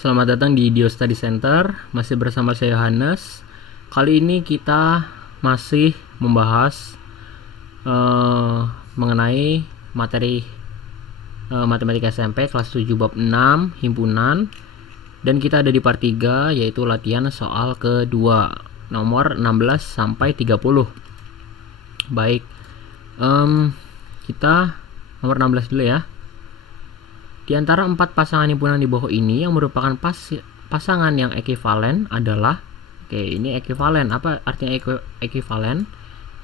Selamat datang di Dio Study Center. Masih bersama saya Yohanes. Kali ini kita masih membahas mengenai materi matematika SMP kelas 7 bab 6 himpunan, dan kita ada di part 3 yaitu latihan soal kedua nomor 16 sampai 30. Baik, kita nomor 16 dulu ya. Di antara 4 pasangan himpunan di bawah ini yang merupakan pasangan yang ekivalen adalah, oke, ini ekivalen. Apa artinya ekivalen?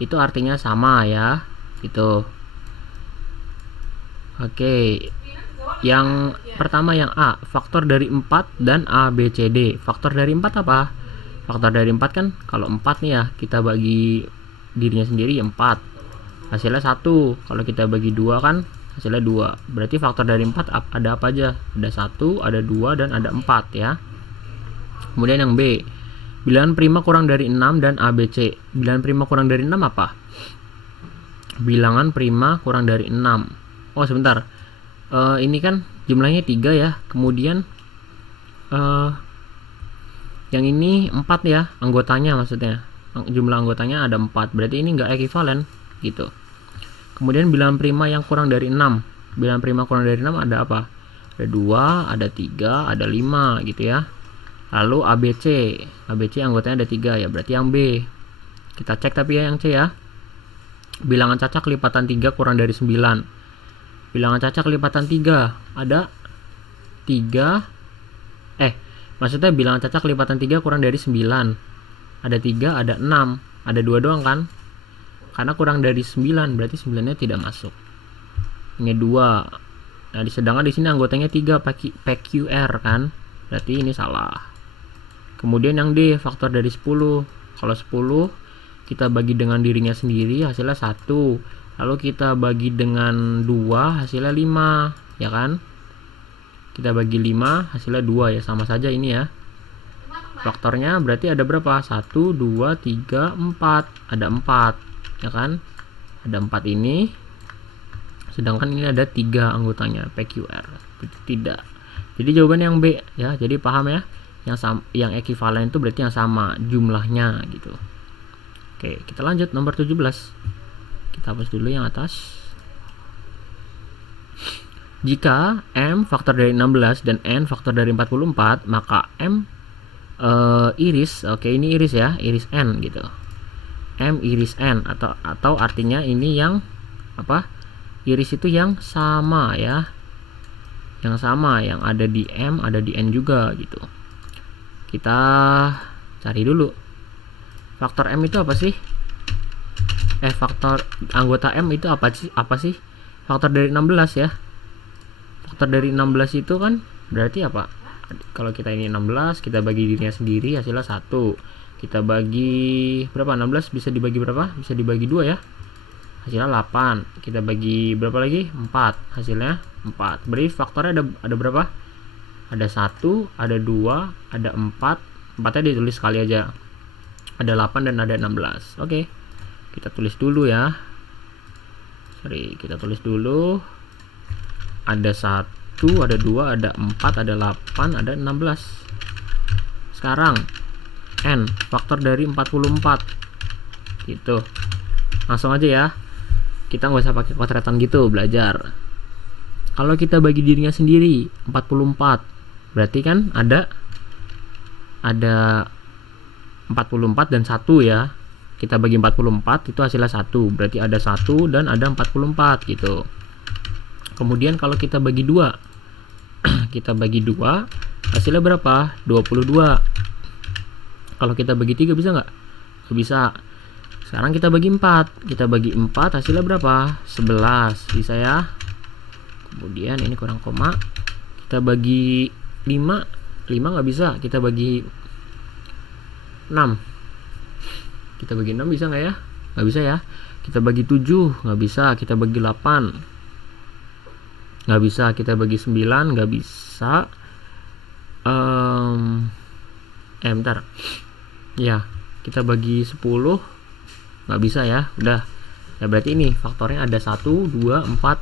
Itu artinya sama ya, gitu. Oke, yang pertama yang A, faktor dari 4 dan A, B, C, D. Faktor dari 4 apa? Faktor dari 4 kan, kalau 4 nih ya, kita bagi dirinya sendiri 4, hasilnya 1. Kalau kita bagi 2 kan hasilnya 2. Berarti faktor dari 4 ada apa aja? Ada 1, ada 2, dan ada 4 ya. Kemudian yang B, bilangan prima kurang dari 6 dan ABC. Bilangan prima kurang dari 6 apa? Bilangan prima kurang dari 6. Oh sebentar, ini kan jumlahnya 3 ya. Kemudian yang ini 4 ya, anggotanya maksudnya. Jumlah anggotanya ada 4. Berarti ini enggak ekivalen gitu. Kemudian bilangan prima yang kurang dari 6. Bilangan prima kurang dari 6 ada apa? Ada 2, ada 3, ada 5 gitu ya. Lalu ABC. ABC anggotanya ada 3 ya, berarti yang B. Kita cek tapi ya yang C ya. Bilangan cacak lipatan 3 kurang dari 9. Bilangan cacak lipatan 3 ada 3. Maksudnya bilangan cacak lipatan 3 kurang dari 9. Ada 3, ada 6. Ada 2 doang kan? Karena kurang dari 9, berarti 9-nya tidak masuk. Ini 2. Nah, sedangkan di sini anggotanya 3 PQR kan? Berarti ini salah. Kemudian yang D, faktor dari 10. Kalau 10 kita bagi dengan dirinya sendiri hasilnya 1. Lalu kita bagi dengan 2 hasilnya 5, ya kan? Kita bagi 5 hasilnya 2 ya, sama saja ini ya. Faktornya berarti ada berapa? 1, 2, 3, 4. Ada 4. Ya kan, ada 4 ini, sedangkan ini ada 3 anggotanya PQR. Tidak. Jadi jawaban yang B ya. Jadi paham ya, yang ekivalen itu berarti yang sama jumlahnya gitu. Oke, kita lanjut nomor 17. Kita hapus dulu yang atas. Jika M faktor dari 16 dan N faktor dari 44, maka M iris, oke ini iris ya, iris N gitu. M iris N atau artinya ini yang apa? Iris itu yang sama ya. Yang sama, yang ada di M ada di N juga gitu. Kita cari dulu. Faktor M itu apa sih? Faktor anggota M itu apa sih? Faktor dari 16 ya. Faktor dari 16 itu kan berarti apa? Kalau kita ini 16, kita bagi dirinya sendiri hasilnya 1. Kita bagi berapa? 16 bisa dibagi berapa? Bisa dibagi 2 ya. Hasilnya 8. Kita bagi berapa lagi? 4. Hasilnya 4. Berarti faktornya ada berapa? Ada 1, ada 2, ada 4. 4-nya ditulis sekali aja. Ada 8 dan ada 16. Oke. Kita tulis dulu ya. Kita tulis dulu. Ada 1, ada 2, ada 4, ada 8, ada 16. Sekarang N faktor dari 44 gitu. Langsung aja ya, kita nggak usah pakai kontretan gitu belajar. Kalau kita bagi dirinya sendiri 44, berarti kan ada 44 dan 1 ya. Kita bagi 44 itu hasilnya 1, berarti ada 1 dan ada 44 gitu. Kemudian kalau kita bagi 2 kita bagi 2 hasilnya berapa? 22. Kalau kita bagi 3 bisa nggak? Bisa. Sekarang kita bagi 4. Kita bagi 4 hasilnya berapa? 11. Bisa ya. Kemudian ini kurang koma. Kita bagi 5. 5 nggak bisa. Kita bagi 6. Kita bagi 6 bisa nggak ya? Nggak bisa ya. Kita bagi 7. Nggak bisa. Kita bagi 8. Nggak bisa. Kita bagi 9. Nggak bisa. Bentar. Ya, kita bagi 10 nggak bisa ya. Udah ya, berarti ini faktornya ada 1, 2, 4,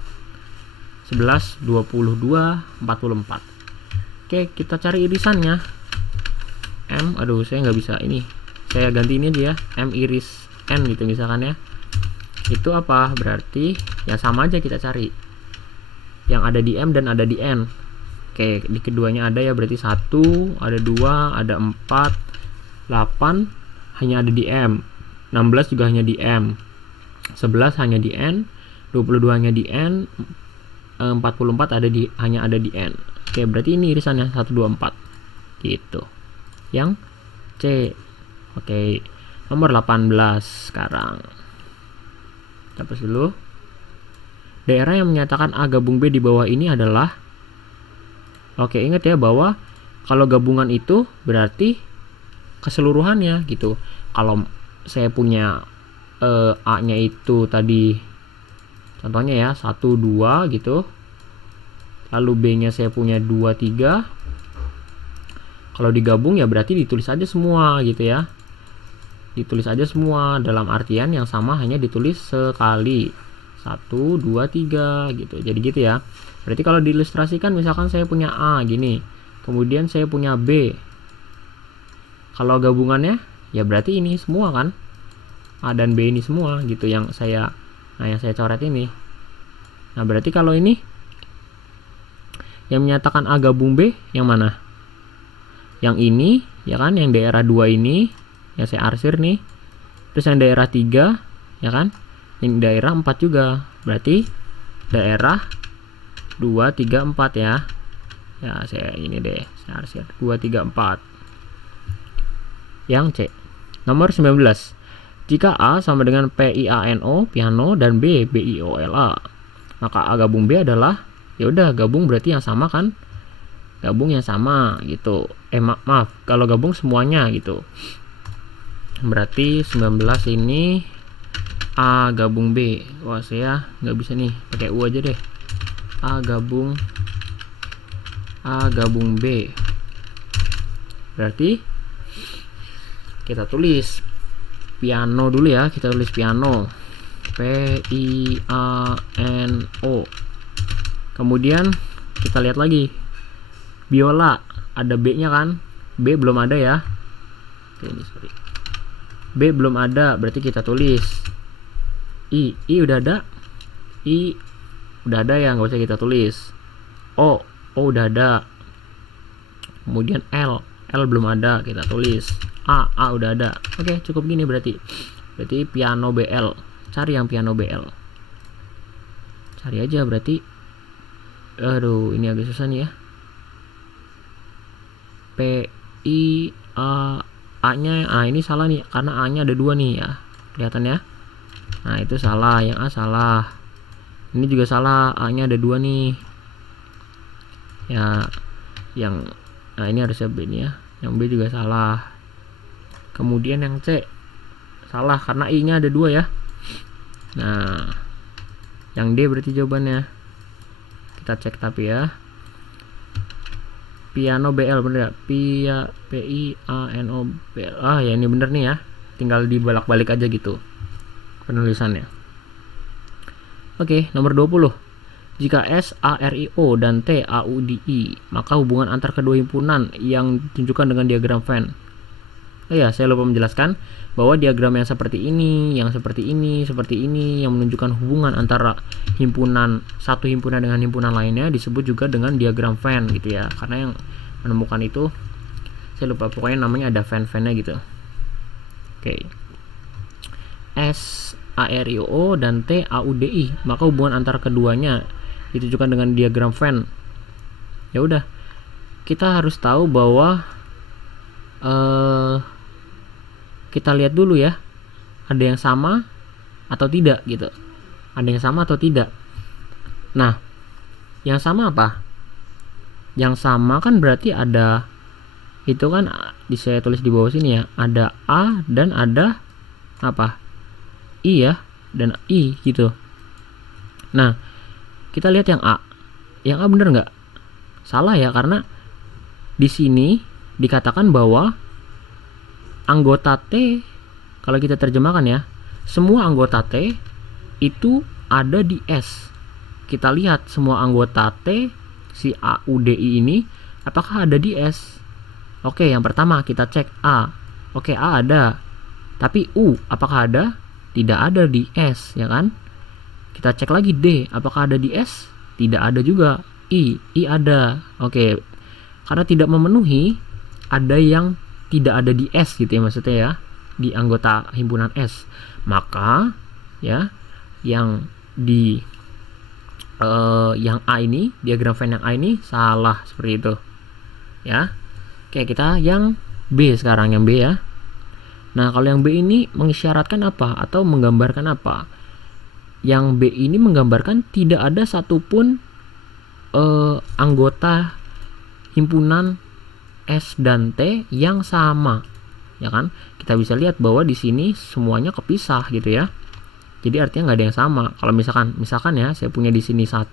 11, 22, 44. Oke, kita cari irisannya. M, aduh saya nggak bisa ini. Saya ganti ini aja ya, M iris N gitu misalkan ya. Itu apa? Berarti ya sama aja kita cari. Yang ada di M dan ada di N. Oke, di keduanya ada ya, berarti 1, ada 2, ada 4, 8 hanya ada di M. 16 juga hanya di M. 11 hanya di N, 22 hanya di N, 44 hanya ada di N. Oke, berarti ini irisannya 1, 2, 4. Gitu. Yang C. Oke, nomor 18 sekarang. Hapus dulu. Daerah yang menyatakan A gabung B di bawah ini adalah, oke, ingat ya bahwa kalau gabungan itu berarti keseluruhannya gitu. Kalau saya punya A-nya itu tadi contohnya ya 1, 2 gitu. Lalu B-nya saya punya 2, 3. Kalau digabung ya berarti ditulis aja semua gitu ya. Ditulis aja semua dalam artian yang sama, hanya ditulis sekali. 1, 2, 3 gitu. Jadi gitu ya. Berarti kalau diilustrasikan misalkan saya punya A gini. Kemudian saya punya B. Kalau gabungannya ya berarti ini semua kan. A dan B ini semua gitu yang saya coret ini. Nah, berarti kalau ini yang menyatakan A gabung B yang mana? Yang ini ya kan, yang daerah 2 ini ya saya arsir nih. Terus yang daerah 3 ya kan? Ini daerah 4 juga. Berarti daerah 2, 3, 4 ya. Ya saya ini deh, saya arsir 2, 3, 4. Yang C. Nomor 19. Jika A sama dengan PIANO, piano, dan B BIOLA, maka A gabung B adalah, ya udah gabung berarti yang sama kan? Gabung yang sama gitu. Maaf, kalau gabung semuanya gitu. Berarti 19 ini A gabung B. Wah, saya nggak bisa nih, pakai U aja deh. A gabung B. Berarti kita tulis piano dulu ya, kita tulis piano, PIANO. Kemudian kita lihat lagi biola, ada B nya kan, B belum ada ya. Oke, ini sorry, B belum ada, berarti kita tulis I udah ada, I udah ada ya, nggak usah kita tulis. O udah ada. Kemudian L belum ada, kita tulis A udah ada. Oke, cukup gini berarti piano BL. Cari yang piano BL. Cari aja berarti. Aduh, ini agak susah nih ya. A-nya, ini salah nih karena A-nya ada 2 nih ya. Kelihatan ya? Nah, itu salah, yang A salah. Ini juga salah, A-nya ada 2 nih. Ya, ini harusnya B nih ya. Yang B juga salah. Kemudian yang C salah karena I-nya ada 2 ya. Nah, yang D berarti jawabannya. Kita cek tapi ya. Piano BL bener ya? PIANO BL. Ya ini bener nih ya. Tinggal dibolak-balik aja gitu penulisannya. Oke, nomor 20. Jika S ARIO dan T AUDI, maka hubungan antar kedua himpunan yang ditunjukkan dengan diagram Venn. Saya lupa menjelaskan bahwa diagram yang seperti ini, yang seperti ini, yang menunjukkan hubungan antara satu himpunan dengan himpunan lainnya disebut juga dengan diagram Venn gitu ya. Karena yang menemukan itu saya lupa, pokoknya namanya ada Venn-Venn-nya gitu. Oke. S ARIO dan T AUDI, maka hubungan antara keduanya ditunjukkan dengan diagram Venn. Ya udah, kita harus tahu bahwa kita lihat dulu ya, ada yang sama atau tidak gitu. Ada yang sama atau tidak. Nah, yang sama apa? Yang sama kan berarti ada, itu kan saya tulis di bawah sini ya, ada A dan ada apa? I ya, dan I gitu. Nah, kita lihat yang A. Yang A bener nggak? Salah ya, karena di sini dikatakan bahwa anggota T, kalau kita terjemahkan ya, semua anggota T itu ada di S. Kita lihat semua anggota T, si AUDI ini apakah ada di S? Oke, yang pertama kita cek A. Oke, A ada. Tapi U, apakah ada? Tidak ada di S, ya kan? Kita cek lagi D, apakah ada di S? Tidak ada juga. I ada. Oke, karena tidak memenuhi, ada yang tidak ada di S gitu ya maksudnya ya, di anggota himpunan S. Maka ya, yang di yang A ini, diagram Venn yang A ini salah seperti itu. Ya. Oke, kita yang B sekarang, yang B ya. Nah, kalau yang B ini mengisyaratkan apa atau menggambarkan apa? Yang B ini menggambarkan tidak ada satupun anggota himpunan S dan T yang sama, ya kan? Kita bisa lihat bahwa di sini semuanya kepisah gitu ya. Jadi artinya nggak ada yang sama. Kalau misalkan ya, saya punya di sini 1,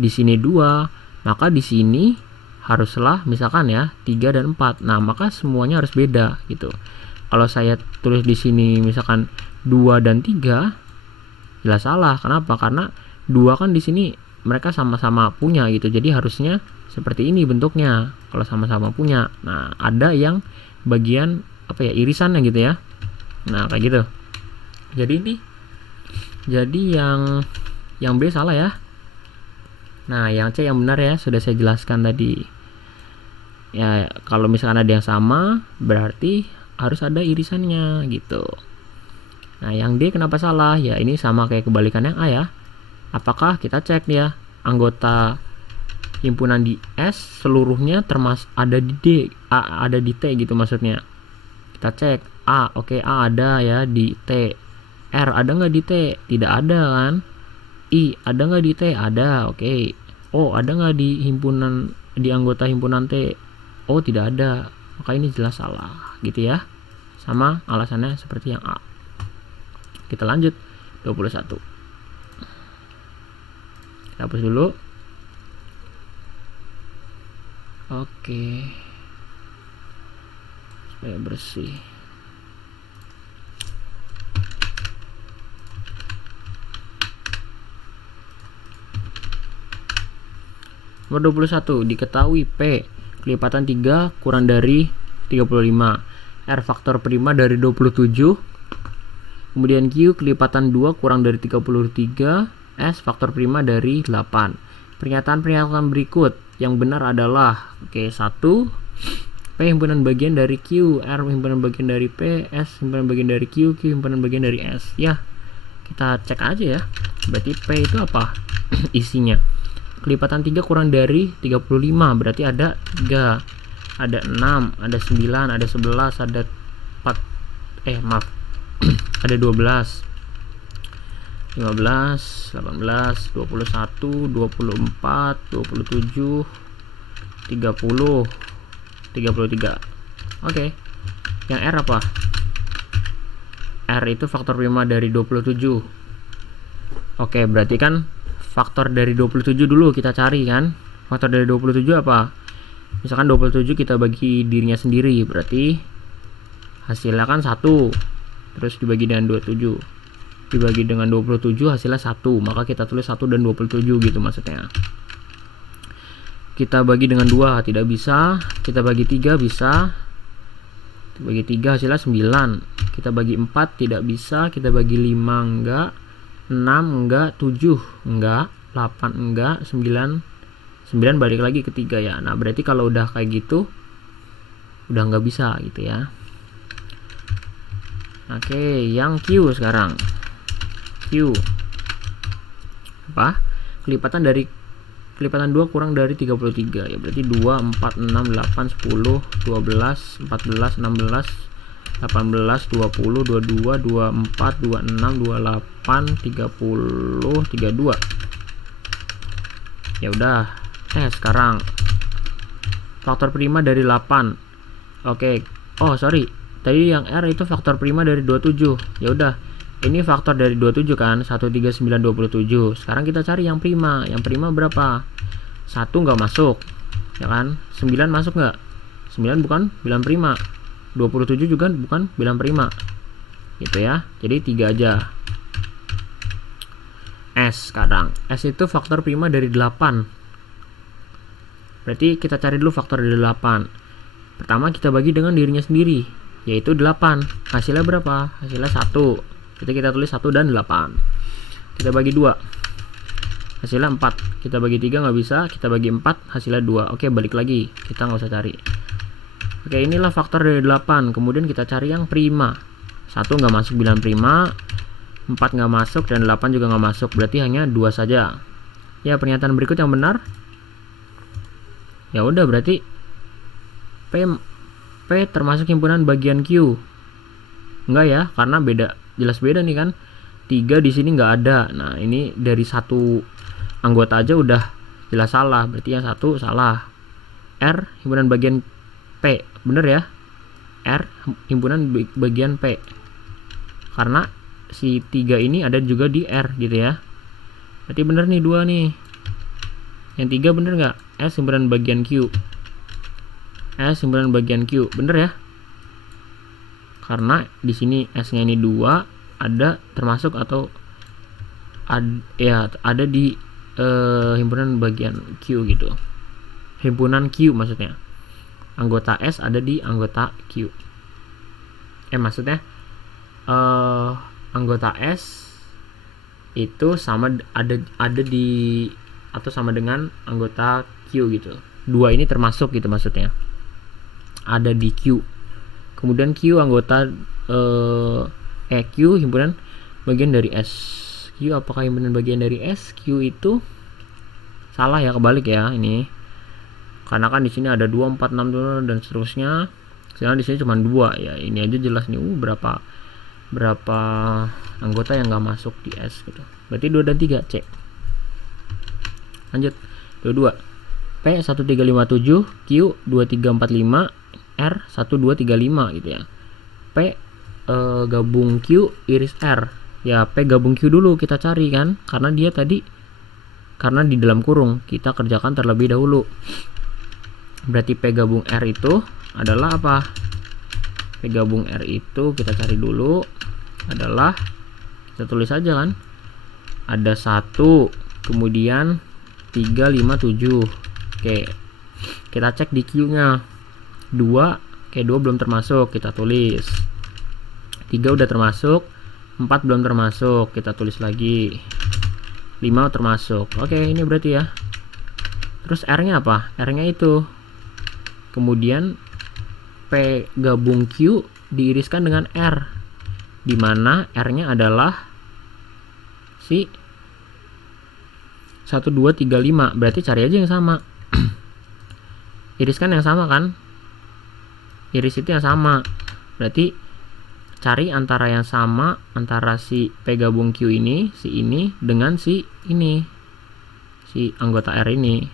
di sini 2, maka di sini haruslah misalkan ya 3 dan 4. Nah, maka semuanya harus beda gitu. Kalau saya tulis di sini misalkan 2 dan 3, jelas salah. Kenapa? Karena 2 kan di sini mereka sama-sama punya gitu. Jadi harusnya seperti ini bentuknya kalau sama-sama punya. Nah, ada yang bagian apa ya, irisannya gitu ya. Nah, kayak gitu. Jadi yang B salah ya. Nah, yang C yang benar ya, sudah saya jelaskan tadi. Ya, kalau misalkan ada yang sama, berarti harus ada irisannya gitu. Nah, yang D kenapa salah? Ya, ini sama kayak kebalikan yang A ya. Apakah kita cek ya, anggota himpunan di S seluruhnya termasuk ada di D, ada di T gitu maksudnya. Kita cek A, oke, A ada ya di T. R ada nggak di T? Tidak ada kan. I ada nggak di T? Ada, oke. O ada nggak di himpunan, di anggota himpunan T? O tidak ada. Maka ini jelas salah gitu ya. Sama alasannya seperti yang A. Kita lanjut 21. Kita hapus dulu. Oke. Supaya bersih. Nomor 21, diketahui P kelipatan 3 kurang dari 35, R faktor prima dari 27, kemudian Q kelipatan 2 kurang dari 33, S faktor prima dari 8. Pernyataan-pernyataan berikut yang benar adalah, oke, 1, P himpunan bagian dari Q, R himpunan bagian dari P, S himpunan bagian dari Q, Q himpunan bagian dari S. Ya, kita cek aja ya. Berarti P itu apa? Isinya. Kelipatan 3 kurang dari 35, berarti ada 3, ada 6, ada 9, ada 11, ada 4, ada 12, 15, 18, 21, 24, 27, 30, 33. Oke. Yang R apa? R itu faktor prima dari 27. Oke, berarti kan faktor dari 27 dulu kita cari kan. Faktor dari 27 apa? Misalkan 27 kita bagi dirinya sendiri, berarti hasilnya kan 1. Terus dibagi dengan 27. Dibagi dengan 27 hasilnya 1. Maka kita tulis 1 dan 27 gitu maksudnya. Kita bagi dengan 2 tidak bisa. Kita bagi 3 bisa. Kita bagi 3 hasilnya 9. Kita bagi 4 tidak bisa. Kita bagi 5 enggak. 6 enggak, 7 enggak, 8 enggak, 9 balik lagi ke 3 ya. Nah, berarti kalau udah kayak gitu udah nggak bisa gitu ya. Oke, yang Q sekarang. Q apa? Kelipatan 2 kurang dari 33 ya, berarti 2, 4, 6, 8, 10, 12, 14, 16, 18, 20, 22, 24, 26, 28, 30, 32. Ya udah. Sekarang faktor prima dari 8. Oke. Oh, sorry. Tadi yang R itu faktor prima dari 27. Ya udah. Ini faktor dari 27 kan, 139, 27. Sekarang kita cari yang prima. Yang prima berapa? 1 nggak masuk. Ya kan? 9 masuk nggak? 9 bukan bilang prima. 27 juga bukan bilang prima gitu ya, jadi 3 aja. S sekarang, S itu faktor prima dari 8. Berarti kita cari dulu faktor dari 8. Pertama kita bagi dengan dirinya sendiri, yaitu 8. Hasilnya berapa? Hasilnya 1. Jadi kita tulis 1 dan 8. Kita bagi 2. Hasilnya 4. Kita bagi 3 nggak bisa, kita bagi 4, hasilnya 2. Oke, balik lagi. Kita nggak usah cari. Oke, inilah faktor dari 8. Kemudian kita cari yang prima. 1 nggak masuk bilan prima, 4 nggak masuk, dan 8 juga nggak masuk. Berarti hanya 2 saja. Ya, pernyataan berikut yang benar. Ya udah, berarti P termasuk himpunan bagian Q. Enggak ya, karena jelas beda nih kan. 3 di sini nggak ada. Nah, ini dari satu anggota aja udah jelas salah. Berarti yang satu salah. R himpunan bagian P, bener ya? R himpunan bagian P. Karena si 3 ini ada juga di R gitu ya. Berarti bener nih 2 nih. Yang 3 bener nggak? S himpunan bagian Q. S himpunan bagian Q, bener ya? Karena di sini S-nya ini 2 ada termasuk atau ada di himpunan bagian Q gitu. Himpunan Q maksudnya. Anggota S ada di anggota Q. Maksudnya anggota S itu sama ada di atau sama dengan anggota Q gitu. 2 ini termasuk gitu maksudnya. Ada di Q. Kemudian Q anggota Q himpunan bagian dari S. Q apakah himpunan bagian dari S? Q itu salah ya, kebalik ya ini. Karena kan di sini ada 2, 4, 6 dan seterusnya. Sedangkan di sini cuma 2 ya. Ini aja jelas nih berapa anggota yang nggak masuk di S gitu. Berarti 2 dan 3 C. Lanjut. 22. P 1357, Q 2345, R 1235 gitu ya. P gabung Q iris R. Ya, P gabung Q dulu kita cari kan, karena di dalam kurung kita kerjakan terlebih dahulu. Berarti P gabung R itu adalah apa? P gabung R itu kita cari dulu adalah, kita tulis aja kan, ada 1, kemudian 3, 5, 7. Oke, kita cek di Q nya 2, 2 belum termasuk, kita tulis. 3 udah termasuk, 4 belum termasuk, kita tulis lagi. 5 termasuk. Oke, ini berarti ya. Terus R nya apa? R nya itu, kemudian P gabung Q diiriskan dengan R, dimana R nya adalah si 1, 2, 3, 5. Berarti cari aja yang sama. Iriskan yang sama kan, iris itu yang sama. Berarti cari antara yang sama antara si P gabung Q ini, si ini dengan si ini, si anggota R ini.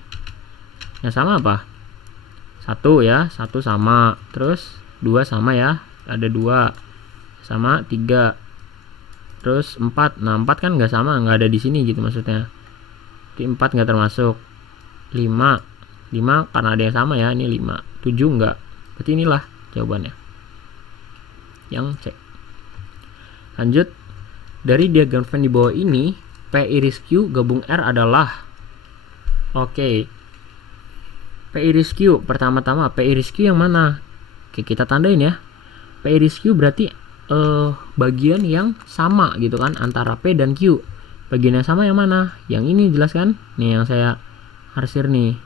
Yang sama apa? 1 ya, 1 sama. Terus 2 sama ya, ada 2 sama. 3, terus 4. Nah, 4 kan nggak sama, nggak ada di sini gitu maksudnya. Di 4 nggak termasuk. 5 karena ada yang sama ya, ini 5. 7 enggak. Berarti inilah jawabannya yang C. Lanjut, dari diagram Venn di bawah ini, P iris Q gabung R adalah, oke, P iris Q pertama-tama, P iris Q yang mana? Oke, kita tandain ya. P iris Q berarti bagian yang sama gitu kan antara P dan Q. Bagian yang sama yang mana? Yang ini jelas kan? Nih yang saya arsir nih.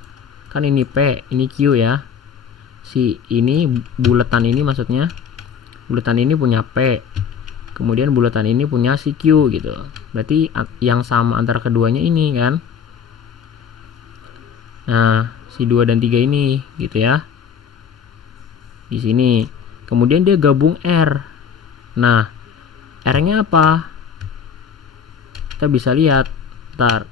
Kan ini P, ini Q ya. Si ini bulatan ini maksudnya. Bulatan ini punya P. Kemudian bulatan ini punya si Q gitu. Berarti yang sama antara keduanya ini kan. Nah, si 2 dan 3 ini gitu ya. Di sini. Kemudian dia gabung R. Nah, R-nya apa? Kita bisa lihat. Ntar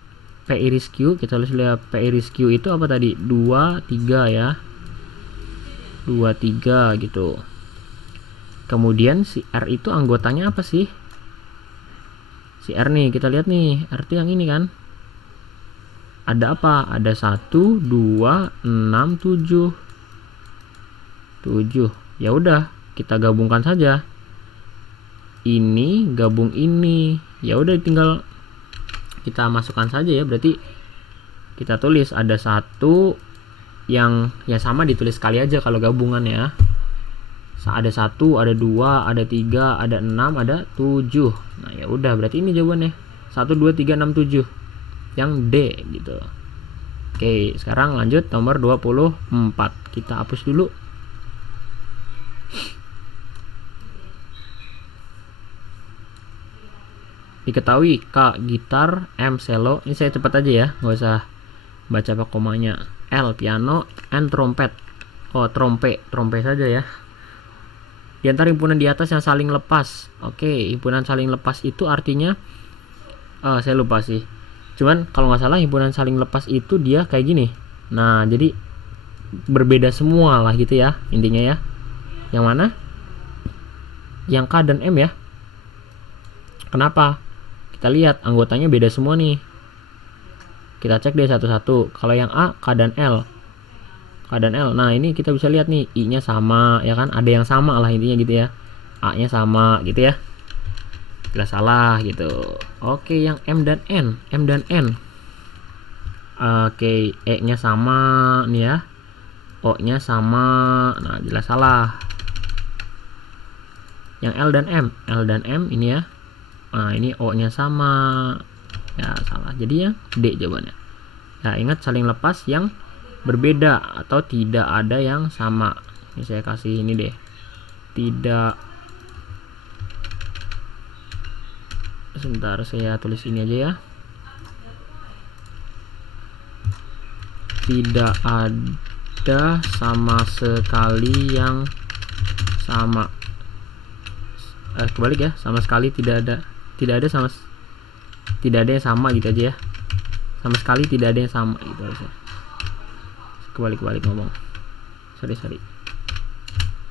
P iris Q, kita lihat P iris Q itu apa tadi? 2, 3 ya. 2, 3 gitu. Kemudian si R itu anggotanya apa sih? Si R nih, kita lihat nih, R itu yang ini kan. Ada apa? Ada 1, 2, 6, 7. 7. Ya udah, kita gabungkan saja. Ini gabung ini. Ya udah, tinggal kita masukkan saja ya. Berarti kita tulis ada 1, yang ya sama ditulis sekali aja kalau gabungan ya. Ada 1, ada 2, ada 3, ada 6, ada 7. Nah ya udah, berarti ini jawabannya 1, 2, 3, 6, 7 yang D gitu. Oke, sekarang lanjut nomor 24. Kita hapus dulu. Diketahui K gitar, M cello. Ini saya cepat aja ya, nggak usah baca apa komanya. L piano, N trompet. Oh, trompe saja ya. Di antara himpunan di atas yang saling lepas. Oke, himpunan saling lepas itu artinya saya lupa sih. Cuman kalau nggak salah himpunan saling lepas itu dia kayak gini. Nah, jadi berbeda semua lah gitu ya intinya ya. Yang mana? Yang K dan M ya. Kenapa? Kita lihat anggotanya beda semua nih. Kita cek deh satu-satu. Kalau yang A, K dan L. K dan L. Nah, ini kita bisa lihat nih, I-nya sama ya kan? Ada yang sama lah intinya gitu ya. A-nya sama gitu ya. Jelas salah gitu. Oke, yang M dan N. M dan N. Oke, E-nya sama nih ya. O-nya sama. Nah, jelas salah. Yang L dan M. L dan M ini ya. Nah, ini O-nya sama. Ya, salah. Jadi ya D jawabannya. Nah, ingat saling lepas yang berbeda atau tidak ada yang sama. Ini saya kasih ini deh. Tidak. Sebentar, saya tulis ini aja ya. Tidak ada sama sekali yang sama. Kebalik ya, sama sekali tidak ada yang sama gitu aja ya. Sama sekali tidak ada yang sama gitu aja. Kebalik ngomong. Sorry.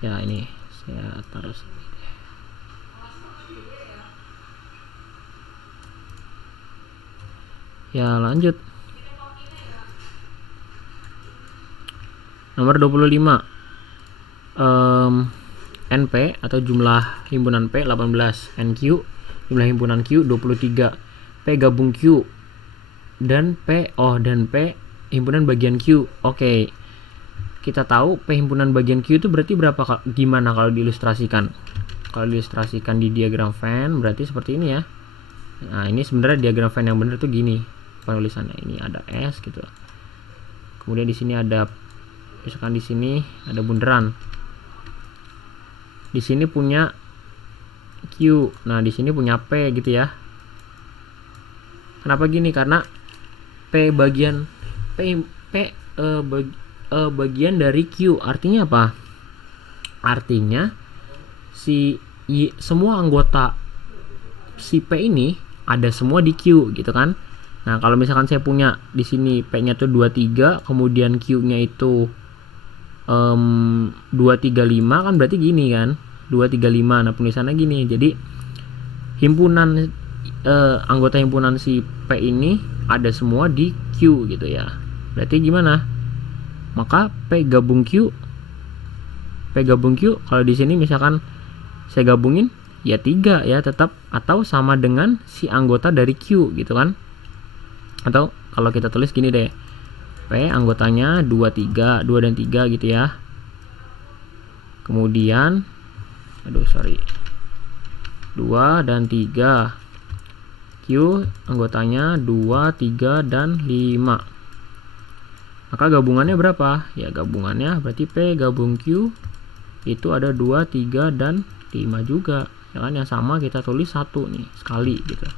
Ya, ini saya taruh sini deh. Ya, lanjut. Nomor 25. NP atau jumlah himpunan P 18, NQ jumlah himpunan Q 23, P gabung Q dan P himpunan bagian Q. Oke. Kita tahu P himpunan bagian Q itu berarti berapa? Gimana kalau diilustrasikan? Kalau diilustrasikan di diagram Venn berarti seperti ini ya. Nah, ini sebenarnya diagram Venn yang benar tuh gini penulisannya. Ini ada S gitu. Kemudian di sini ada, misalkan di sini ada bundaran. Di sini punya Q. Nah, di sini punya P gitu ya. Kenapa gini? Karena P bagian bagian dari Q. Artinya apa? Artinya semua anggota si P ini ada semua di Q gitu kan. Nah, kalau misalkan saya punya di sini P-nya tuh 23, kemudian Q-nya itu 235 kan berarti gini kan, 235. Nah, penulisannya gini. Jadi himpunan anggota himpunan si P ini ada semua di Q gitu ya. Berarti gimana? Maka P gabung Q kalau di sini misalkan saya gabungin ya 3 ya tetap, atau sama dengan si anggota dari Q gitu kan. Atau kalau kita tulis gini deh, P anggotanya 2 dan 3 gitu ya. Kemudian 2 dan 3. Q anggotanya 2, 3 dan 5. Maka gabungannya berapa? Ya gabungannya berarti P gabung Q itu ada 2, 3 dan 5 juga. Ya kan, yang sama kita tulis 1 nih sekali gitu.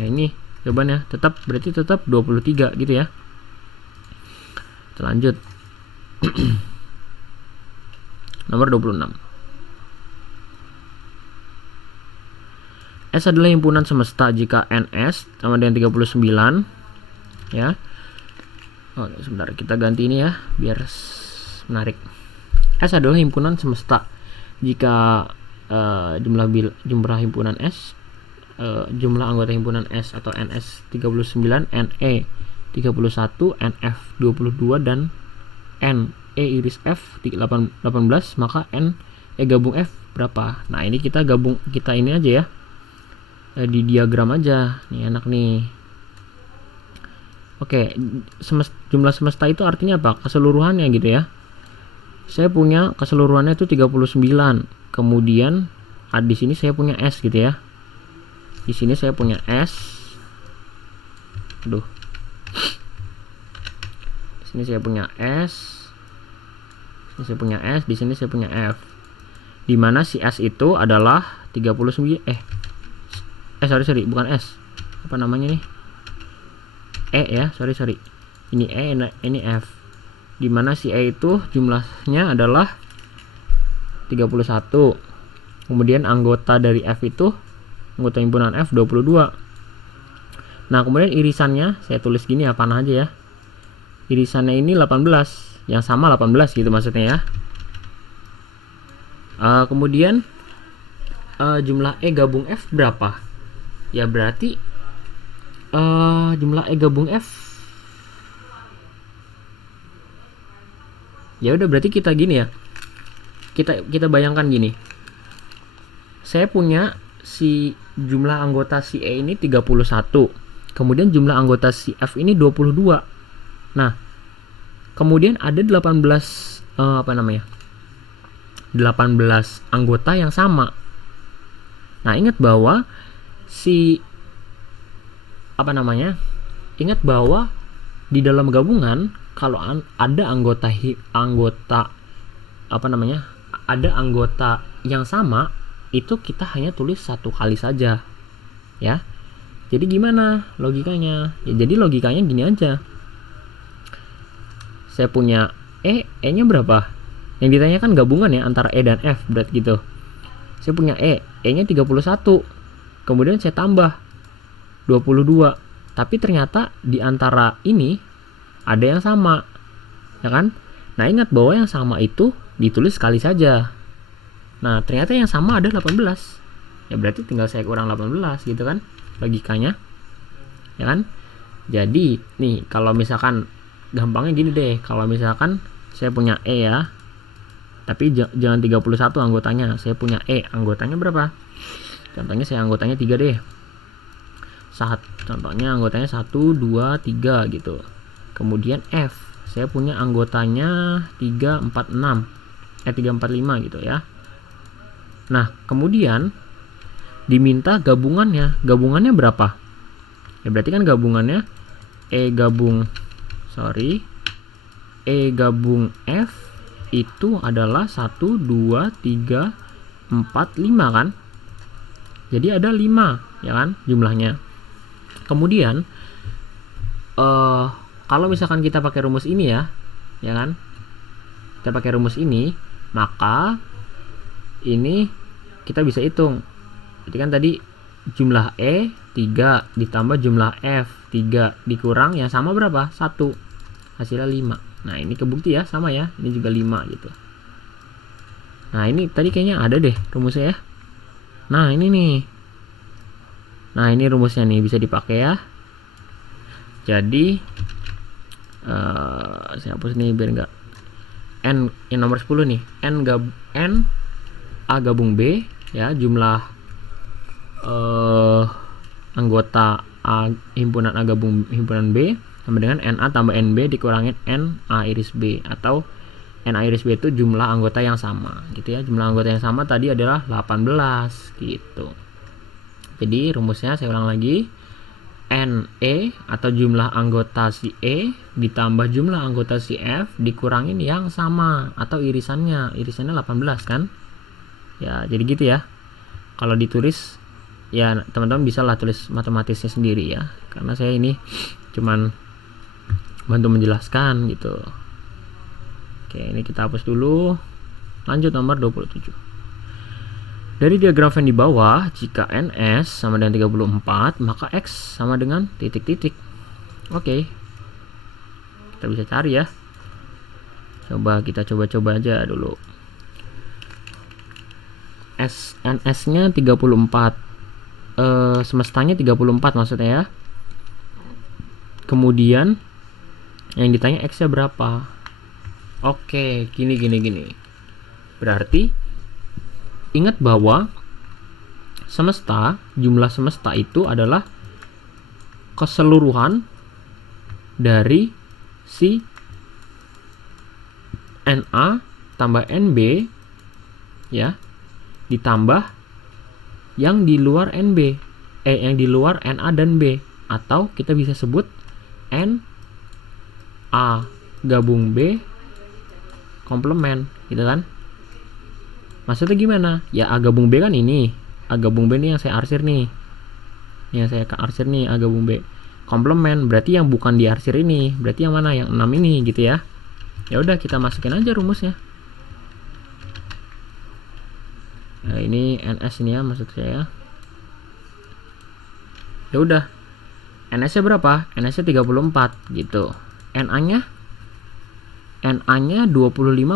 Ya ini jawabannya berarti tetap 23 gitu ya. Kita lanjut. Nomor 26. S adalah himpunan semesta jika NS sama dengan 39 ya. Oh, sebentar, kita ganti ini ya biar menarik. S adalah himpunan semesta jika jumlah himpunan S, jumlah anggota himpunan S atau NS 39, NE 31, NF 22 dan NE iris F 18, maka NE gabung F berapa? Nah, ini kita ini aja ya. Di diagram aja. Nih enak nih. Oke, jumlah semesta itu artinya apa? Keseluruhannya gitu ya. Saya punya keseluruhannya itu 39. Kemudian di sini saya punya S gitu ya. Di sini saya punya S. Aduh. Di sini saya punya S. Di sini saya punya S, di sini saya punya F. Di mana si S itu adalah 39 sorry, bukan S. Apa namanya nih? E ya, sorry. Ini E, ini F. Dimana si E itu jumlahnya adalah 31. Kemudian anggota dari F itu, anggota himpunan F 22. Nah, kemudian irisannya saya tulis gini ya, panah aja ya. Irisannya ini 18, yang sama 18 gitu maksudnya ya. Kemudian jumlah E gabung F berapa? Ya berarti jumlah E gabung F, ya udah berarti kita gini ya, kita bayangkan gini, saya punya si jumlah anggota si E ini 31, kemudian jumlah anggota si F ini 22. Nah, kemudian ada 18 18 anggota yang sama. Nah, ingat bahwa ingat bahwa di dalam gabungan kalau ada anggota ada anggota yang sama, itu kita hanya tulis satu kali saja ya. Jadi gimana logikanya? Ya, jadi logikanya gini aja. Saya punya E-nya berapa? Yang ditanyakan gabungan ya antara E dan F, berat gitu. Saya punya E-nya 31. Kemudian saya tambah 22. Tapi ternyata di antara ini ada yang sama. Ya kan? Nah, ingat bahwa yang sama itu ditulis sekali saja. Nah, ternyata yang sama ada 18. Ya berarti tinggal saya kurang 18 gitu kan logikanya. Ya kan? Jadi, nih kalau misalkan gampangnya gini deh, kalau misalkan saya punya E ya. Tapi jangan 31 anggotanya. Saya punya E, anggotanya berapa? Contohnya saya anggotanya 3 deh. Contohnya anggotanya 1, 2, 3 gitu. Kemudian F, saya punya anggotanya 3, 4, 6. 3, 4, 5 gitu ya. Nah, kemudian diminta gabungannya. Gabungannya berapa? Ya berarti kan gabungannya E gabung F itu adalah 1, 2, 3, 4, 5 kan? Jadi ada 5 ya kan jumlahnya. Kemudian kalau misalkan kita pakai rumus ini ya kan? Kita pakai rumus ini, maka ini kita bisa hitung. Jadi kan tadi jumlah E 3 ditambah jumlah F 3 dikurang yang sama berapa? 1. Hasilnya 5. Nah, ini kebukti ya, sama ya. Ini juga 5 gitu. Nah, ini tadi kayaknya ada deh rumusnya ya. Nah, ini nih. Nah, ini rumusnya nih, bisa dipakai ya. Jadi saya hapus nih biar enggak N yang nomor 10 nih. N A gabung B ya, jumlah anggota A himpunan A gabung himpunan B sama dengan NA tambah NB dikurangin NA iris B, atau NA iris B itu jumlah anggota yang sama gitu ya. Jumlah anggota yang sama tadi adalah 18 gitu. Jadi rumusnya saya ulang lagi, NE atau jumlah anggota si E ditambah jumlah anggota si F dikurangin yang sama atau irisannya 18 kan ya. Jadi gitu ya. Kalau ditulis ya teman-teman bisa lah tulis matematisnya sendiri ya, karena saya ini cuman bantu menjelaskan gitu. Oke, ini kita hapus dulu. Lanjut nomor 27. Dari diagram Venn di bawah, jika NS sama dengan 34, maka X sama dengan titik-titik. Oke. Kita bisa cari ya. Kita coba aja dulu. NS-nya 34. Semestanya 34 maksudnya ya. Kemudian yang ditanya X-nya berapa? Oke, gini. Berarti ingat bahwa jumlah semesta itu adalah keseluruhan dari si NA tambah NB ya, ditambah yang di luar NB, yang di luar NA dan B, atau kita bisa sebut NA gabung B komplement gitu kan. Maksudnya gimana? Ya A gabung B kan ini, A gabung B ini yang saya arsir nih, A gabung B komplement, berarti yang bukan diarsir ini, berarti yang mana? Yang 6 ini gitu ya. Ya udah, kita masukin aja rumusnya. Nah, ini NS ini ya, maksud saya. Ya udah. NS-nya berapa? NS-nya 34 gitu. NA-nya 25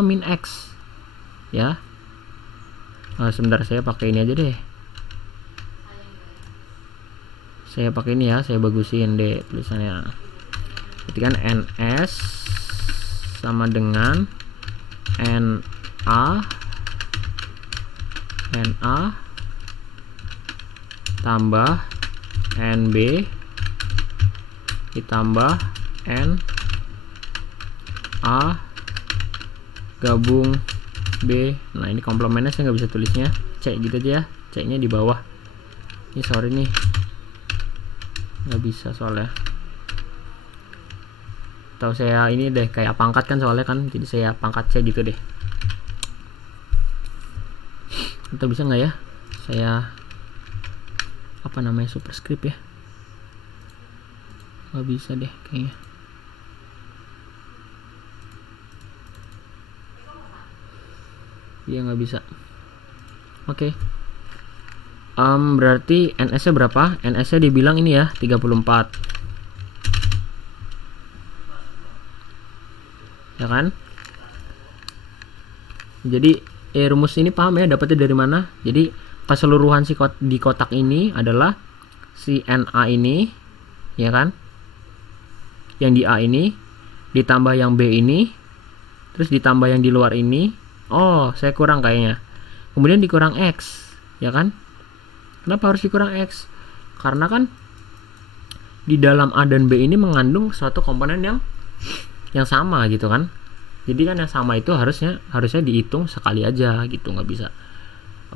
min X. Ya. Sebentar, saya pakai ini aja deh. Saya pakai ini ya, saya bagusin deh tulisannya. Ketika NS sama dengan NA tambah NB ditambah NA gabung B. Nah, ini komplemennya saya nggak bisa tulisnya C gitu aja ya, C nya di bawah. Ini sorry nih, nggak bisa soalnya. Atau saya ini deh kayak pangkat kan soalnya kan, jadi saya pangkat C gitu deh. Atau bisa nggak ya saya apa namanya, superscript ya? Nggak bisa deh kayaknya. Iya nggak bisa. Oke. Berarti NS nya berapa? NS nya dibilang ini ya 34 ya kan. Jadi rumus ini paham ya, dapatnya dari mana? Jadi keseluruhan di kotak ini adalah si NA ini ya kan, yang di A ini ditambah yang B ini, terus ditambah yang di luar ini. Oh, saya kurang kayaknya, kemudian dikurang X ya kan. Kenapa harus dikurang X? Karena kan di dalam A dan B ini mengandung suatu komponen yang sama gitu kan. Jadi kan yang sama itu harusnya dihitung sekali aja gitu, nggak bisa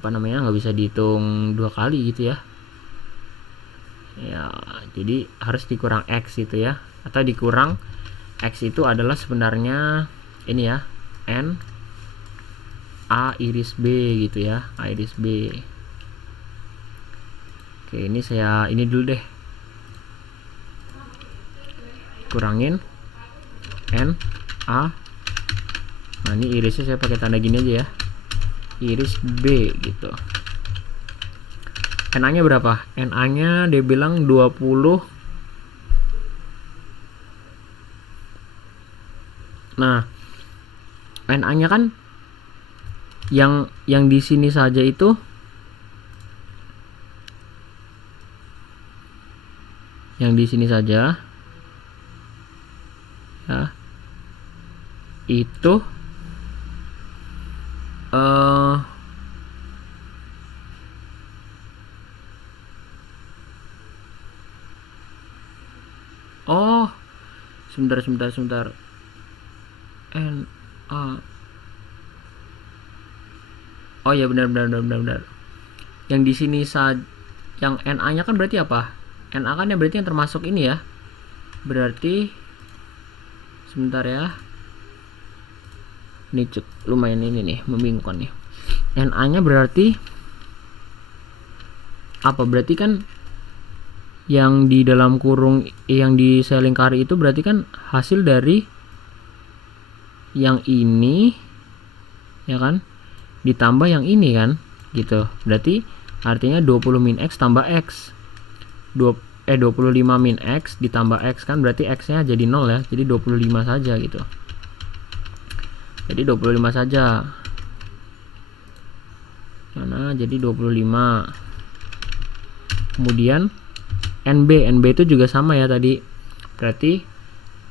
nggak bisa dihitung 2 kali gitu ya. Ya, jadi harus dikurang X gitu ya, atau dikurang X itu adalah sebenarnya ini ya, N A iris B gitu ya, A iris B. Oke, ini saya ini dulu deh, kurangin N A. Nah, ini irisnya saya pakai tanda gini aja ya, iris B gitu. NA nya berapa? NA nya dia bilang 20. Nah, NA nya kan yang di sini saja itu ya, itu oh, sebentar. NA. Oh ya, benar. Yang di sini yang NA-nya kan berarti apa? NA kan ya berarti yang termasuk ini ya. Berarti sebentar ya. Ini lumayan ini nih, membingungkan nih. NA-nya berarti apa? Berarti kan yang di dalam kurung yang di sel lingkari itu berarti kan hasil dari yang ini ya kan, ditambah yang ini kan gitu. Berarti artinya 20 min X tambah X 25 min X ditambah X kan, berarti X nya jadi 0 ya, jadi 25 saja gitu. Jadi 25 saja. Mana jadi 25. Kemudian NB itu juga sama ya tadi. Berarti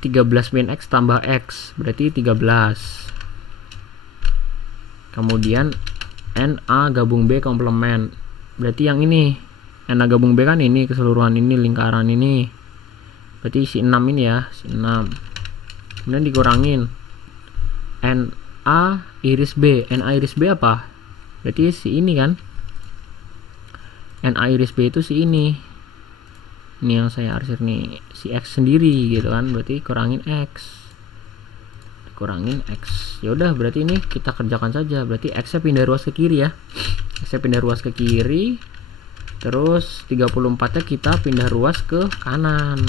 13 min X tambah X berarti 13. Kemudian NA gabung B komplement. Berarti yang ini NA gabung B kan ini keseluruhan ini, lingkaran ini. berarti si 6 ini ya, si 6. Kemudian dikurangin NA iris B. NA iris B apa? Berarti si ini kan. NA iris B itu si ini. Ini yang saya arsir nih, si X sendiri gitu kan. Berarti kurangin X. Kurangin X. Ya udah, berarti ini kita kerjakan saja. Berarti X-nya pindah ruas ke kiri ya. X-nya pindah ruas ke kiri. Terus 34-nya kita pindah ruas ke kanan.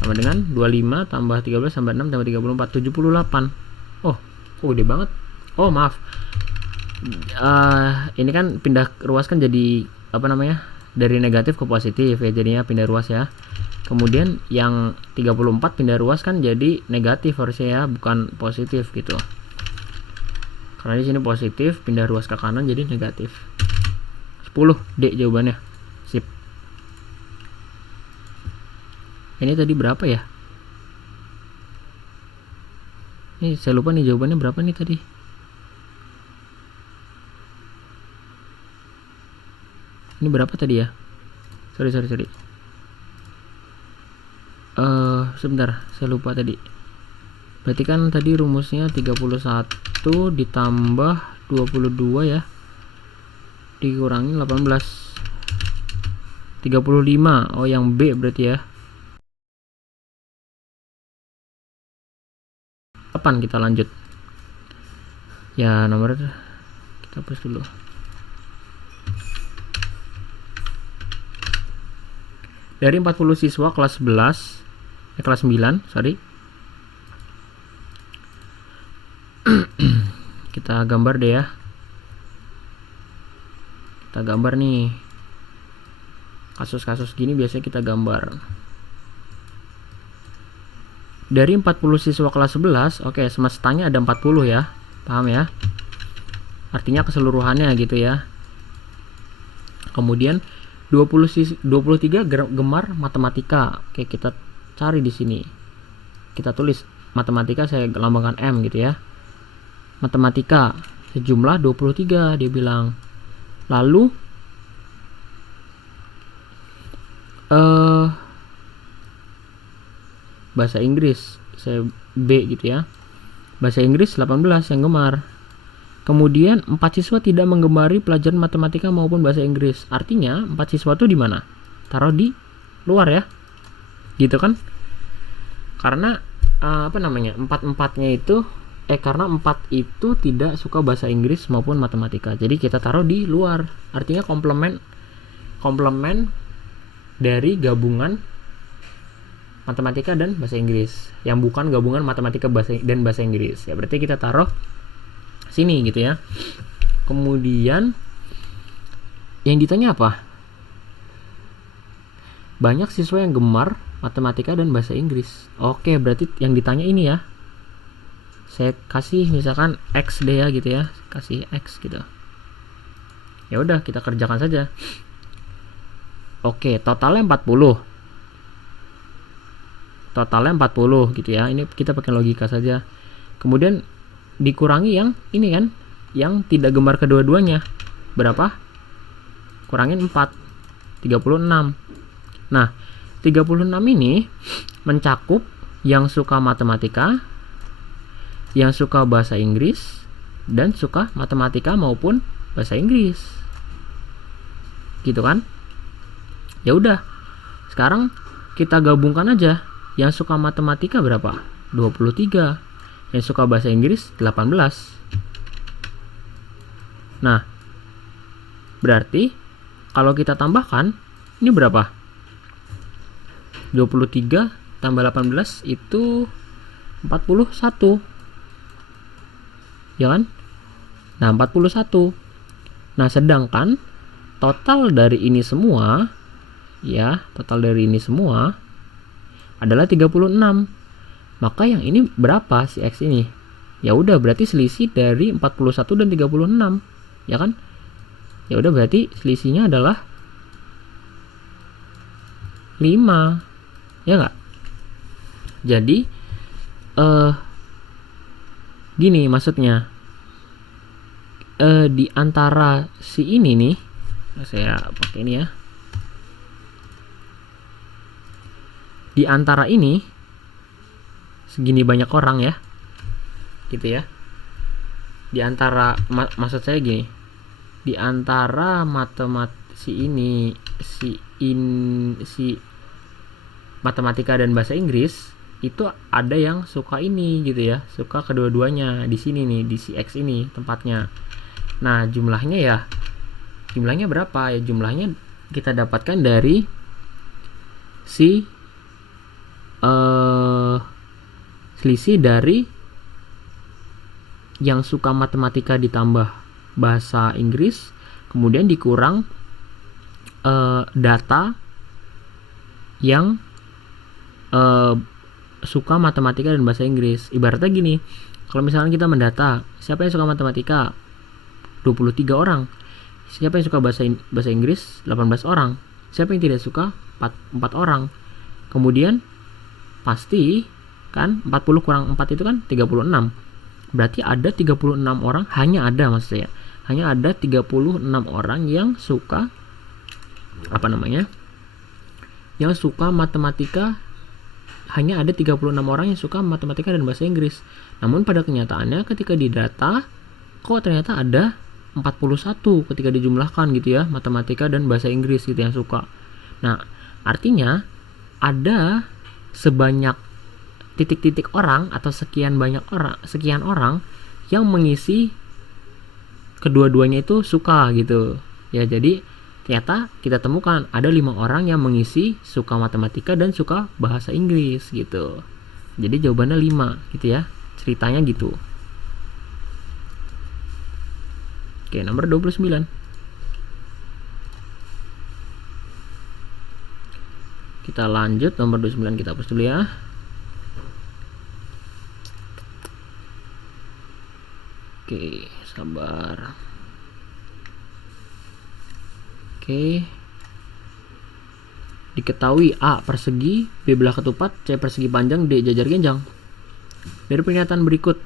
Sama dengan 25 tambah 13 tambah 6 tambah 34, 78. Oh, gede banget. Oh, maaf. Ini kan pindah ruas kan jadi apa namanya? Dari negatif ke positif ya, jadinya pindah ruas ya. Kemudian yang 34 pindah ruas kan jadi negatif harusnya ya, bukan positif gitu. Karena di sini positif, pindah ruas ke kanan jadi negatif. 10 D jawabannya. Sip. Ini tadi berapa ya? Ini saya lupa nih jawabannya berapa nih tadi. Ini berapa tadi ya? Sorry. Sebentar, saya lupa tadi. Berarti kan tadi rumusnya 31 ditambah 22 ya. Dikurangi 18. 35. Oh, yang B berarti ya. Kapan kita lanjut? Ya, nomor kita hapus dulu. Dari 40 siswa kelas 11, kelas 9, sorry. Kita gambar deh ya. Kita gambar nih. Kasus-kasus gini biasanya kita gambar. Dari 40 siswa kelas 11, oke, semestanya ada 40 ya. Paham ya? Artinya keseluruhannya gitu ya. Kemudian 23 gemar matematika. Oke, kita cari di sini. Kita tulis matematika, saya lambangkan M gitu ya. Matematika sejumlah 23 dia bilang. Lalu bahasa Inggris saya B gitu ya. Bahasa Inggris 18 yang gemar. Kemudian 4 siswa tidak menggemari pelajaran matematika maupun bahasa Inggris. Artinya 4 siswa itu di mana? Taruh di luar ya. Gitu kan? Karena empat-empatnya itu karena 4 itu tidak suka bahasa Inggris maupun matematika. Jadi kita taruh di luar. Artinya komplement dari gabungan matematika dan bahasa Inggris, yang bukan gabungan matematika dan bahasa Inggris. Ya berarti kita taruh sini gitu ya. Kemudian yang ditanya apa? Banyak siswa yang gemar matematika dan bahasa Inggris. Oke, berarti yang ditanya ini ya. Saya kasih misalkan X deh ya gitu ya. Kasih X gitu. Ya udah, kita kerjakan saja. Oke, totalnya 40. Totalnya 40 gitu ya. Ini kita pakai logika saja. Kemudian dikurangi yang ini kan, yang tidak gemar kedua-duanya. Berapa? Kurangin 4. 36. Nah, 36 ini mencakup yang suka matematika, yang suka bahasa Inggris, dan suka matematika maupun bahasa Inggris. Gitu kan? Ya udah. Sekarang kita gabungkan aja. Yang suka matematika berapa? 23. Yang suka bahasa Inggris 18. Nah, berarti kalau kita tambahkan, ini berapa? 23 tambah 18 itu 41. Ya kan? Nah, 41. Nah, sedangkan total dari ini semua ya, total dari ini semua adalah 36. Maka yang ini berapa si X ini? Ya udah, berarti selisih dari 41 dan 36. Ya kan? Ya udah, berarti selisihnya adalah 5. Ya enggak? Jadi gini maksudnya. Di antara si ini nih, saya pakai ini ya. di antara ini segini banyak orang ya, gitu ya. Di antara maksud saya gini, di antara si matematika dan bahasa Inggris itu ada yang suka ini gitu ya, suka kedua-duanya. Di sini nih, di si X ini tempatnya. Nah, jumlahnya berapa ya? Jumlahnya kita dapatkan dari si selisih dari yang suka matematika ditambah bahasa Inggris, kemudian dikurang data yang suka matematika dan bahasa Inggris. Ibaratnya gini, kalau misalnya kita mendata siapa yang suka matematika 23 orang, siapa yang suka bahasa Inggris 18 orang, siapa yang tidak suka 4 orang. Kemudian pasti kan 40 kurang 4 itu kan 36. Berarti ada 36 orang, hanya ada 36 orang yang suka yang suka matematika. Hanya ada 36 orang yang suka matematika dan bahasa Inggris. Namun pada kenyataannya ketika didata, kok ternyata ada 41 ketika dijumlahkan gitu ya, matematika dan bahasa Inggris gitu yang suka. Nah, artinya ada sebanyak titik-titik orang atau sekian orang yang mengisi kedua-duanya itu suka gitu. Ya, jadi ternyata kita temukan ada 5 orang yang mengisi suka matematika dan suka bahasa Inggris gitu. Jadi jawabannya 5 gitu ya. Ceritanya gitu. Oke, nomor 29. Kita lanjut, nomor 29 kita hapus dulu ya. Oke, sabar. Oke. Diketahui A persegi, B belah ketupat, C persegi panjang, D jajar genjang. Dari pernyataan berikut.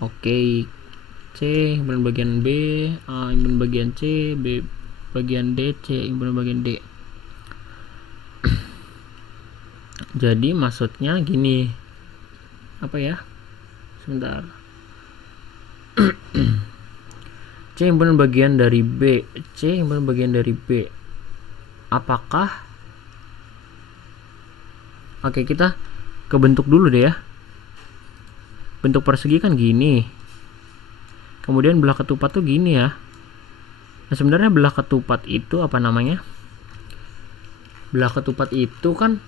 Oke. C himpunan bagian B, A himpunan bagian C, B bagian D, C himpunan bagian D. Jadi maksudnya gini. Apa ya? Sebentar. C himpunan bagian dari B, C himpunan bagian dari B. Apakah? Oke, kita ke bentuk dulu deh ya. Bentuk persegi kan gini. Kemudian belah ketupat tuh gini ya. Nah, sebenarnya belah ketupat itu apa namanya? Belah ketupat itu kan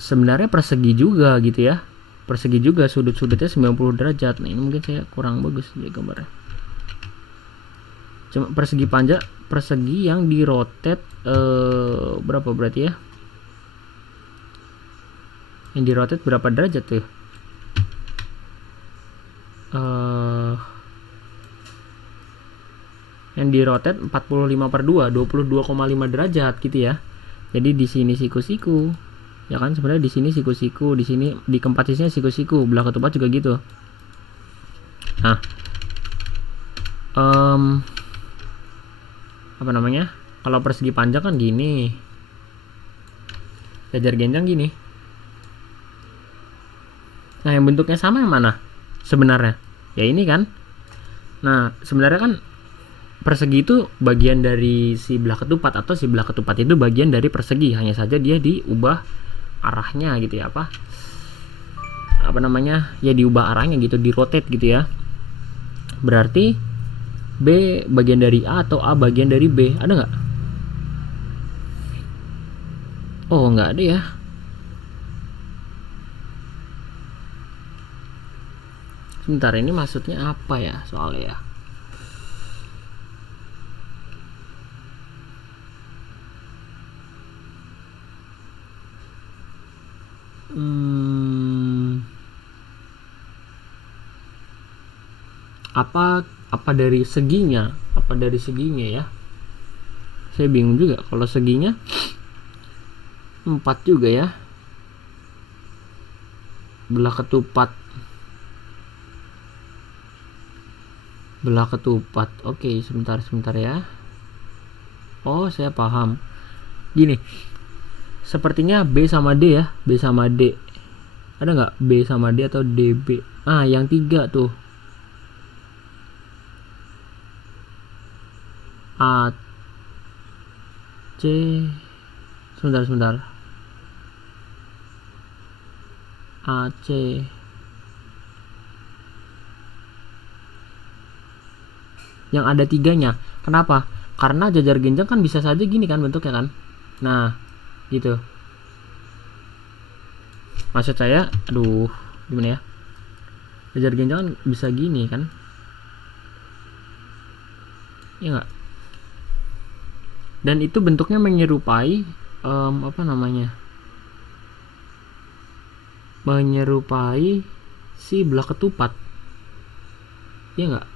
sebenarnya persegi juga gitu ya. Persegi juga, sudut-sudutnya 90 derajat. Nah, ini mungkin saya kurang bagus ya gambarnya. Cuma persegi yang di rotate berapa berarti ya? Yang di rotate berapa derajat tuh? Yang di rotate 45/2, 22,5 derajat gitu ya. Jadi di sini siku-siku. Ya kan, sebenarnya di sini siku-siku, di sini di keempat sisinya siku-siku, belah ketupat juga gitu. Nah, apa namanya? Kalau persegi panjang kan gini, jajar genjang gini. Nah, yang bentuknya sama yang mana sebenarnya? Ya ini kan. Nah, sebenarnya kan persegi itu bagian dari si belah ketupat, atau si belah ketupat itu bagian dari persegi, hanya saja dia diubah arahnya gitu ya, apa namanya, ya diubah arahnya gitu, di rotate gitu ya. Berarti B bagian dari A atau A bagian dari B, ada nggak? Oh, nggak ada ya. Sebentar, ini maksudnya apa ya soalnya ya? Apa dari seginya? Apa dari seginya ya? Saya bingung juga. Kalau seginya 4 juga ya. Belah ketupat. Oke, sebentar ya. Oh, saya paham. Gini, Sepertinya B sama D ya, B sama D. Ada nggak B sama D atau DB? Yang 3 tuh. A C. Sebentar. AC. Yang ada 3-nya. Kenapa? Karena jajar genjang kan bisa saja gini kan bentuknya kan. Nah, gitu. Maksud saya, gimana ya? Jajar genjang kan bisa gini kan? Ya nggak? Dan itu bentuknya menyerupai menyerupai si belah ketupat. Ya nggak?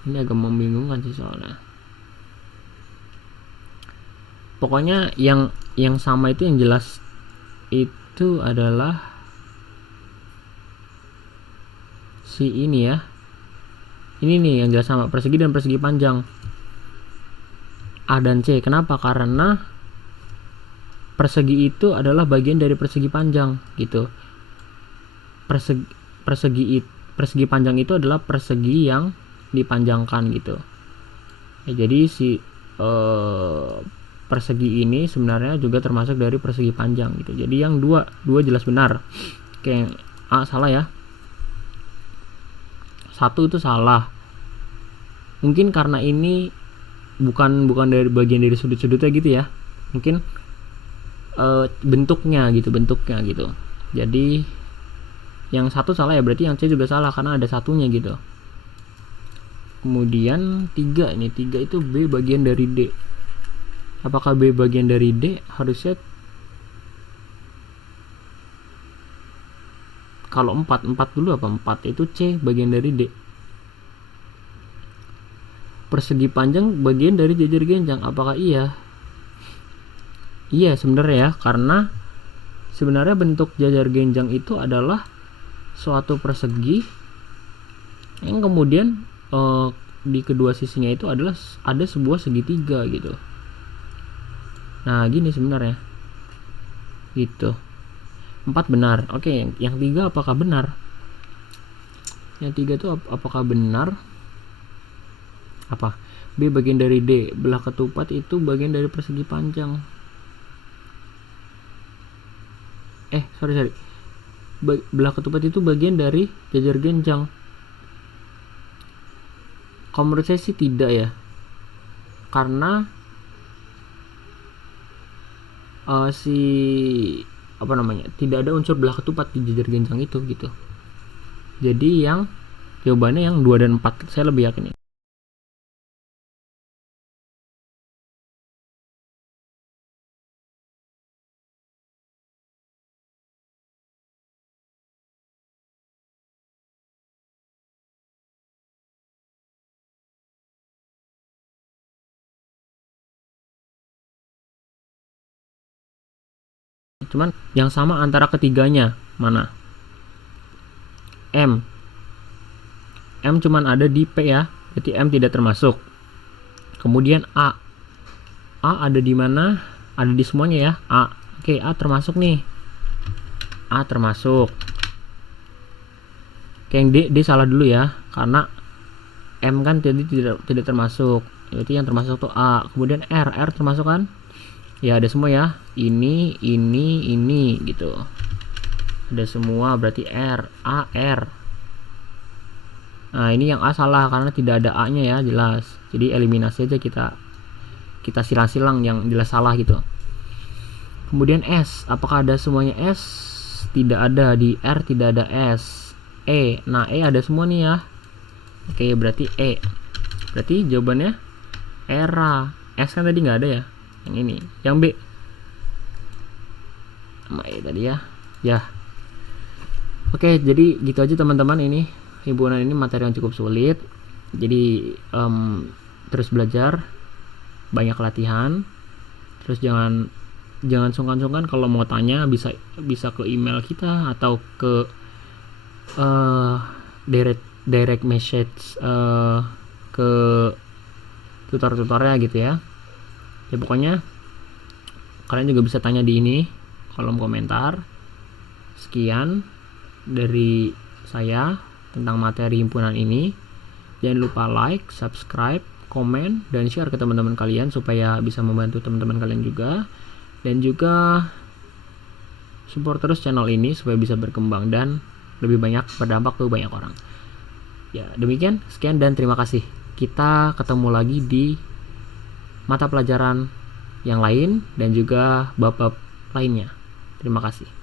Ini agak membingungkan sih soalnya. Pokoknya yang sama itu yang jelas itu adalah si ini ya. Ini nih yang jelas sama, persegi dan persegi panjang. A dan C. Kenapa? Karena persegi itu adalah bagian dari persegi panjang gitu. Persegi panjang itu adalah persegi yang dipanjangkan gitu. Jadi si persegi ini sebenarnya juga termasuk dari persegi panjang gitu. Jadi yang dua jelas benar. Oke, A salah ya. 1 itu salah. Mungkin karena ini bukan dari bagian dari sudut-sudutnya gitu ya. Mungkin bentuknya gitu. Jadi yang 1 salah ya, berarti yang C juga salah karena ada satunya gitu. Kemudian 3 itu B bagian dari D. Apakah B bagian dari D? Harusnya kalau 4 dulu apa? 4 itu C bagian dari D. Persegi panjang bagian dari jajar genjang. Apakah iya? Iya sebenarnya ya, karena sebenarnya bentuk jajar genjang itu adalah suatu persegi yang kemudian di kedua sisinya itu adalah ada sebuah segitiga gitu. Nah gini sebenarnya gitu. 4 benar. Oke, yang 3 apakah benar? Yang 3 itu apakah benar? Apa? B bagian dari D. Belah ketupat itu bagian dari persegi panjang. Sorry. Belah ketupat itu bagian dari jajar genjang. Kalau menurut saya sih tidak ya. Karena tidak ada unsur belah ketupat di jajar genjang itu gitu. Jadi yang jawabannya yang 2 dan 4 saya lebih yakin. Cuman yang sama antara ketiganya mana? M cuman ada di P ya, berarti M tidak termasuk. Kemudian A ada di mana? Ada di semuanya ya. A. Oke, A termasuk nih. A termasuk. Oke, yang D salah dulu ya, karena M kan tadi tidak termasuk. Berarti yang termasuk tuh A. Kemudian R termasuk kan? Ya ada semua ya. Ini gitu. Ada semua, berarti R. A, R. Nah ini yang A salah karena tidak ada A nya ya, jelas. Jadi eliminasi aja, kita silang-silang yang jelas salah gitu. Kemudian S, apakah ada semuanya S? Tidak ada. Di R tidak ada S. E, nah E ada semua nih ya. Oke, berarti E. Berarti jawabannya era. S kan tadi nggak ada ya. Yang ini, yang B sama E tadi ya. Oke, jadi gitu aja teman-teman. Ini himpunan ini materi yang cukup sulit. Jadi terus belajar, banyak latihan. Terus jangan sungkan-sungkan kalau mau tanya, bisa ke email kita atau ke direct message ke tutor-tutornya gitu ya. Ya pokoknya Kalian juga bisa tanya di ini kolom komentar. Sekian dari saya tentang materi himpunan ini. Jangan lupa like, subscribe, komen, dan share ke teman-teman kalian supaya bisa membantu teman-teman kalian juga. Dan juga support terus channel ini supaya bisa berkembang dan lebih banyak berdampak ke banyak orang. Ya, demikian, sekian dan terima kasih. Kita ketemu lagi di mata pelajaran yang lain dan juga bab-bab lainnya. Terima kasih.